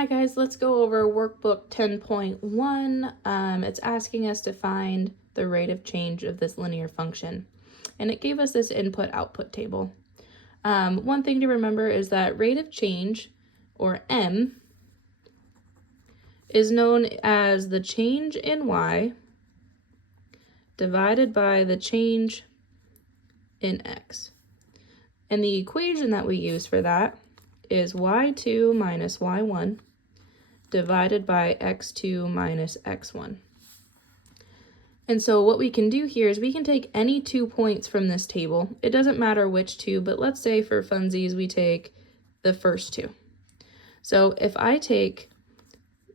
Hi guys, let's go over workbook 10.1. It's asking us to find the rate of change of this linear function. And it gave us this input-output table. One thing to remember is that rate of change, or M, is known as the change in y divided by the change in x. And the equation that we use for that is y2 minus y1 divided by x2 minus x1. And so what we can do here is we can take any 2 points from this table. It doesn't matter which two, but let's say for funsies we take the first two. So if I take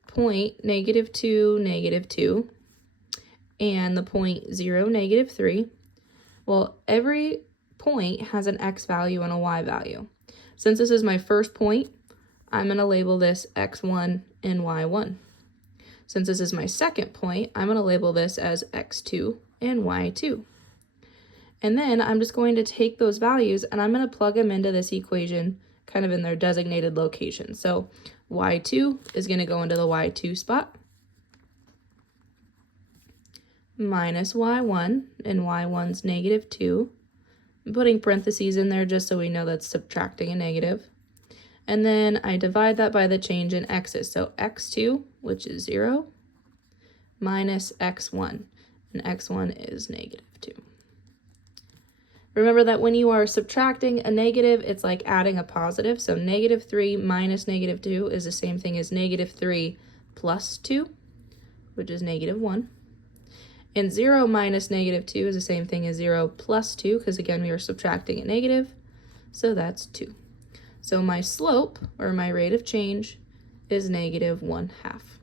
point -2, -2, and the point 0, -3, well, every point has an x value and a y value. Since this is my first point, I'm going to label this x1 and y1. Since this is my second point, I'm going to label this as x2 and y2. And then I'm just going to take those values and I'm going to plug them into this equation kind of in their designated location. So y2 is going to go into the y2 spot, minus y1, and y1's -2. I'm putting parentheses in there just so we know that's subtracting a negative. And then I divide that by the change in x's. So x2, which is 0, minus x1, and x1 is -2. Remember that when you are subtracting a negative, it's like adding a positive. So -3 minus -2 is the same thing as -3 plus 2, which is -1. And 0 minus -2 is the same thing as 0 plus 2, because again, we are subtracting a negative, so that's 2. So my slope, or my rate of change, is -1/2.